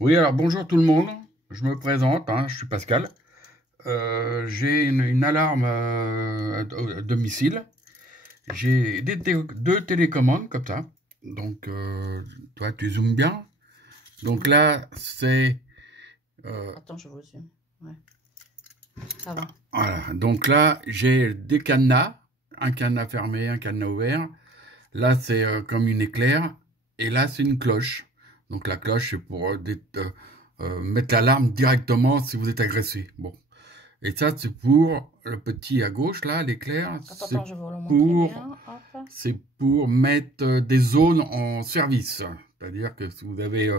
Oui, alors bonjour tout le monde, je me présente, hein, je suis Pascal. J'ai une alarme à domicile. J'ai deux télécommandes comme ça. Donc, toi, tu zoomes bien. Donc Mhm. là, c'est... euh, Attends, je vous zoome. Ouais, ça va. voilà. Donc là, j'ai des cadenas. Un cadenas fermé, un cadenas ouvert. Là, c'est comme une éclair. Et là, c'est une cloche. Donc la cloche, c'est pour mettre l'alarme directement si vous êtes agressé. Bon. Et ça, c'est pour le petit à gauche, là, l'éclair, Attends, je vais vous le montrer pour, bien. Hop. c'est pour mettre des zones en service. C'est-à-dire que si vous avez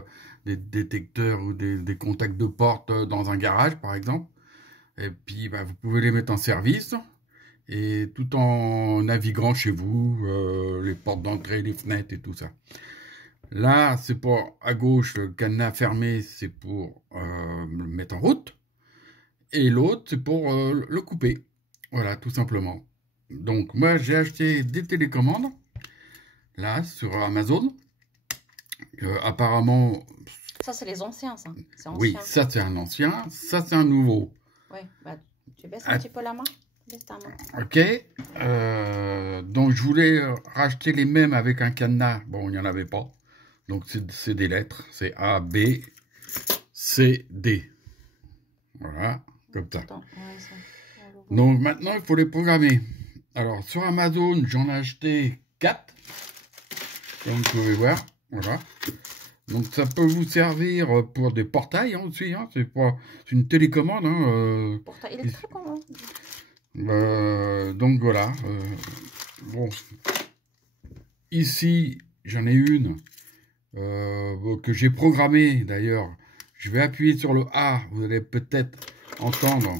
des détecteurs ou des contacts de porte dans un garage, par exemple, et puis bah, vous pouvez les mettre en service, et tout en naviguant chez vous, les portes d'entrée, les fenêtres et tout ça. Là, c'est pour, à gauche, le cadenas fermé, c'est pour le mettre en route. Et l'autre, c'est pour le couper. Voilà, tout simplement. Donc, moi, j'ai acheté des télécommandes, là, sur Amazon. Apparemment, Ça, c'est les anciens, ça. C'est oui, ancien. ça, c'est un ancien, ça, c'est un nouveau. Ouais, bah, tu baisses un Ah, petit peu la main. Baisse ta main. ok. Donc, je voulais racheter les mêmes avec un cadenas. Bon, il n'y en avait pas. Donc, c'est des lettres. C'est A, B, C, D. Voilà, comme ça. Attends, ouais, ça. On le voit. Donc, maintenant, il faut les programmer. Alors, sur Amazon, j'en ai acheté 4. Comme vous pouvez voir, voilà. Donc ça peut vous servir pour des portails hein, aussi, hein. C'est une télécommande. Hein, Portail électrique, comment? donc voilà. Bon, ici j'en ai une que j'ai programmée d'ailleurs. Je vais appuyer sur le A, vous allez peut-être entendre.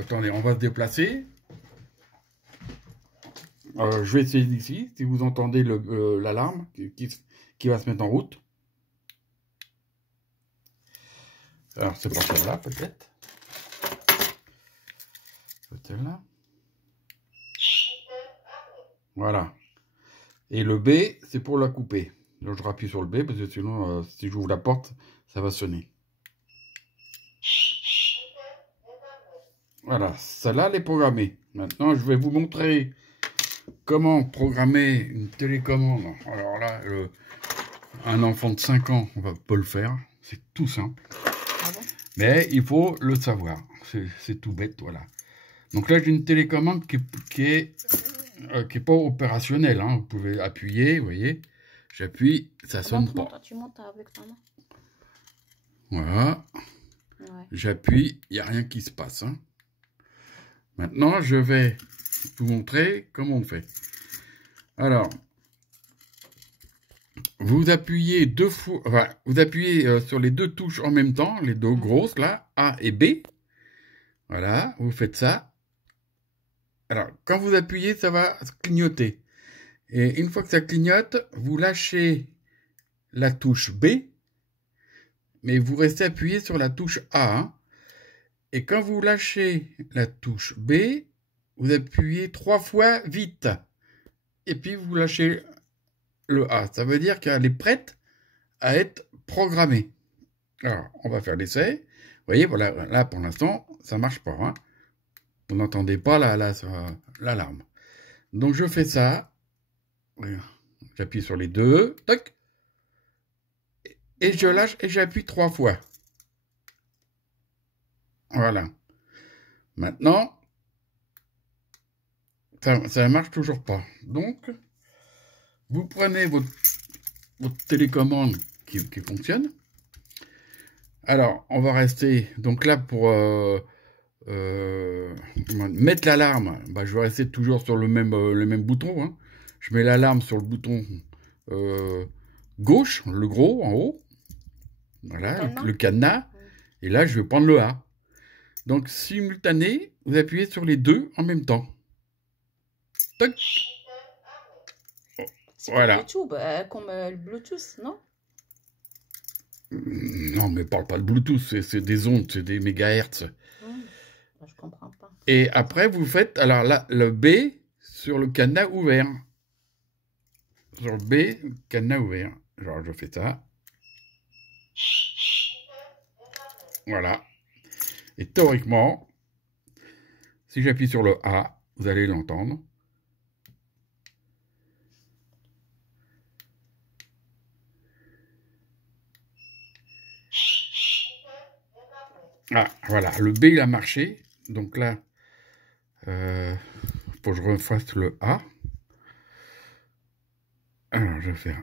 Attendez, on va se déplacer. Je vais essayer d'ici, si vous entendez l'alarme qui va se mettre en route. Alors, c'est pas celle-là, peut-être. C'est celle-là. Voilà. Et le B, c'est pour la couper. Donc, je rappuie sur le B, parce que sinon, si j'ouvre la porte, ça va sonner. Voilà, celle-là, elle est programmée. Maintenant, je vais vous montrer comment programmer une télécommande. Alors là, un enfant de 5 ans, on va pas le faire. C'est tout simple. Ah bon? Mais il faut le savoir. C'est tout bête, voilà. Donc là, j'ai une télécommande qui est pas opérationnelle. Hein. Vous pouvez appuyer, vous voyez. J'appuie, ça sonne pas. Tu montes avec ta main. Voilà. Ouais. J'appuie, il n'y a rien qui se passe. Hein. Maintenant, je vais vous montrer comment on fait. Alors, vous appuyez deux fois, enfin, vous appuyez sur les deux touches en même temps, les deux grosses là, A et B. Voilà, vous faites ça. Alors, quand vous appuyez, ça va clignoter. Et une fois que ça clignote, vous lâchez la touche B, mais vous restez appuyé sur la touche A. Hein. Et quand vous lâchez la touche B, vous appuyez 3 fois vite. Et puis vous lâchez le A. Ça veut dire qu'elle est prête à être programmée. Alors, on va faire l'essai. Vous voyez, voilà, là pour l'instant, ça marche pas. Hein. Vous n'entendez pas l'alarme. Donc je fais ça. J'appuie sur les deux. Toc. Et je lâche et j'appuie 3 fois. Voilà. Maintenant, ça marche toujours pas. Donc, vous prenez votre télécommande qui fonctionne. Alors, on va rester donc là pour mettre l'alarme. Bah, je vais rester toujours sur le même bouton. Hein. Je mets l'alarme sur le bouton gauche, le gros en haut. Voilà, le cadenas. Et là, je vais prendre le A. Donc, simultané, vous appuyez sur les deux en même temps. Toc. C'est Voilà. comme YouTube, comme le Bluetooth, non? Non, mais parle pas de Bluetooth, c'est des ondes, c'est des mégahertz. Je comprends pas. Et après, vous faites, alors là, le B sur le cadenas ouvert. Sur le B, cadenas ouvert. Genre, je fais ça. Voilà. Et théoriquement, si j'appuie sur le A, vous allez l'entendre. Ah, voilà, le B il a marché. Donc là, faut que je refasse le A. Alors, je vais faire.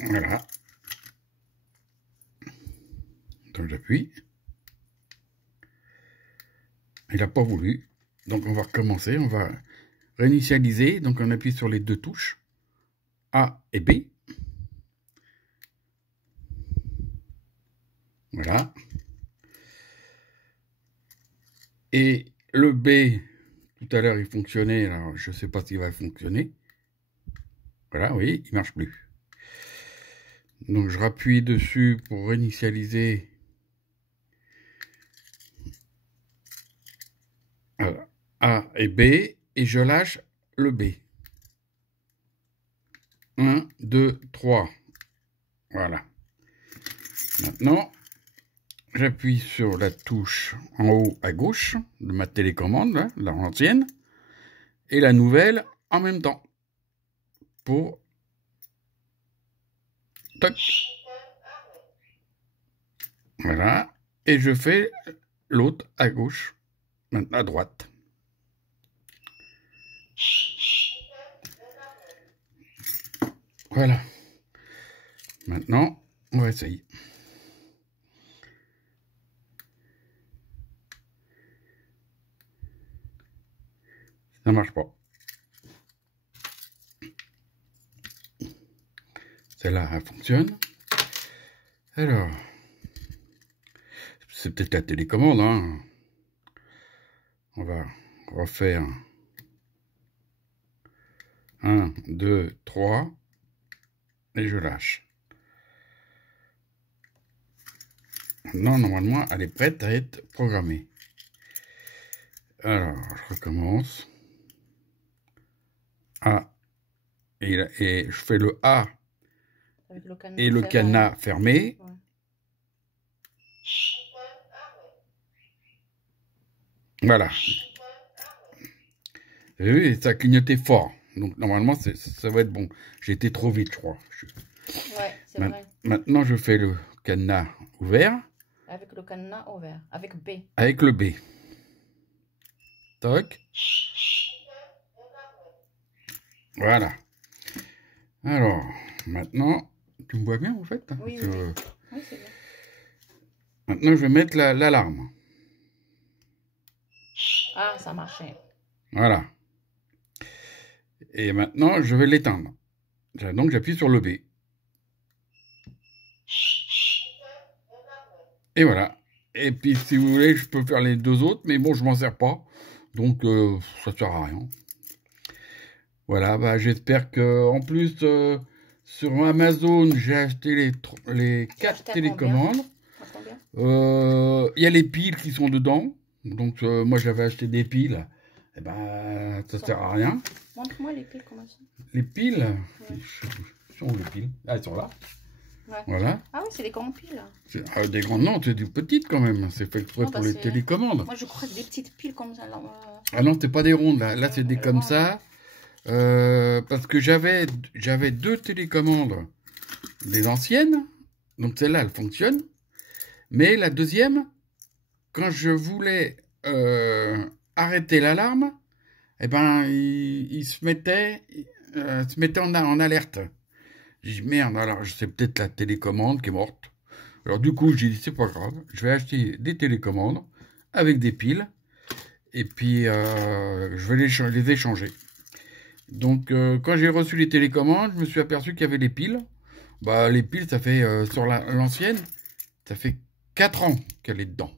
Voilà. Donc j'appuie. Il n'a pas voulu. Donc on va recommencer. On va réinitialiser. Donc on appuie sur les deux touches. A et B. Voilà. Et le B, tout à l'heure il fonctionnait. Alors je ne sais pas s'il va fonctionner. Voilà, oui, il ne marche plus. Donc je rappuie dessus pour réinitialiser. Voilà. A et B, et je lâche le B. 1, 2, 3. Voilà. Maintenant, j'appuie sur la touche en haut à gauche de ma télécommande, là, l'ancienne, et la nouvelle en même temps. Pour... Toc. Voilà. Et je fais l'autre à gauche, maintenant à droite. Voilà. Maintenant, on va essayer. Ça marche pas. Celle-là, elle fonctionne. Alors, c'est peut-être la télécommande, hein. On va refaire 1, 2, 3, et je lâche. Maintenant, normalement, elle est prête à être programmée. Alors, je recommence. A, et je fais le A Avec le cadenas et le cadenas fermé. Ouais. Voilà. Vous avez vu, ça a clignoté fort. Donc, normalement, ça va être bon. J'ai été trop vite, je crois. Ouais, c'est vrai. Maintenant, je fais le cadenas ouvert. Avec le cadenas ouvert. Avec B. Avec le B. Toc. Voilà. Alors, maintenant, tu me vois bien en fait? Oui, oui. Oui, c'est bien. Maintenant, je vais mettre l'alarme. Ah, ça marchait. Voilà. Et maintenant, je vais l'éteindre. Donc, j'appuie sur le B. Et voilà. Et puis, si vous voulez, je peux faire les deux autres, mais bon, je m'en sers pas. Donc, ça sert à rien. Voilà, bah, j'espère que, en plus, sur Amazon, j'ai acheté les 4 télécommandes. Il y a les piles qui sont dedans. Donc, moi, j'avais acheté des piles. Et ben, ça sert à rien. Montre-moi les piles, comment ça? Les piles, ouais. Sont où les piles? Ah, elles sont là. Ouais. Voilà. Ah oui, c'est des grandes piles. Des grandes, non, c'est des petites quand même. C'est fait exprès pour les télécommandes. Moi, je crois que des petites piles comme ça. Là, Ah non, c'est pas des rondes là. Là, c'est des comme ça. Parce que j'avais 2 télécommandes, des anciennes. Donc celle-là, elle fonctionne. Mais la deuxième, quand je voulais arrêter l'alarme, eh ben, il se mettait en alerte. J'ai dit merde, alors c'est peut-être la télécommande qui est morte. Alors du coup, j'ai dit c'est pas grave, je vais acheter des télécommandes avec des piles et puis je vais les échanger. Donc quand j'ai reçu les télécommandes, je me suis aperçu qu'il y avait les piles. Bah les piles, ça fait sur l'ancienne, ça fait 4 ans qu'elle est dedans.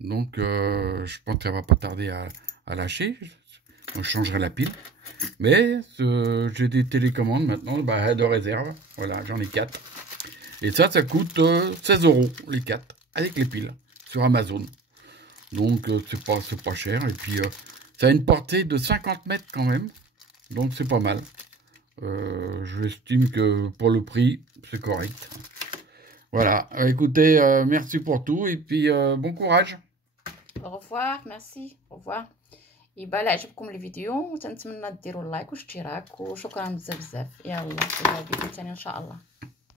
Donc je pense que ça va pas tarder à lâcher. Donc, je changerai la pile. Mais j'ai des télécommandes maintenant de réserve. Voilà, j'en ai 4. Et ça coûte 16 € les 4 avec les piles sur Amazon. Donc c'est pas cher. Et puis ça a une portée de 50 mètres quand même. Donc c'est pas mal. J'estime que pour le prix, c'est correct. Voilà, écoutez, merci pour tout et puis bon courage. Au revoir, merci, au revoir. يبقى لا عجبكم الفيديو وتنتمنى ديروا لايك واشتراك وشكرا بزاف بزاف. يلا الى فيديو ثاني ان شاء الله.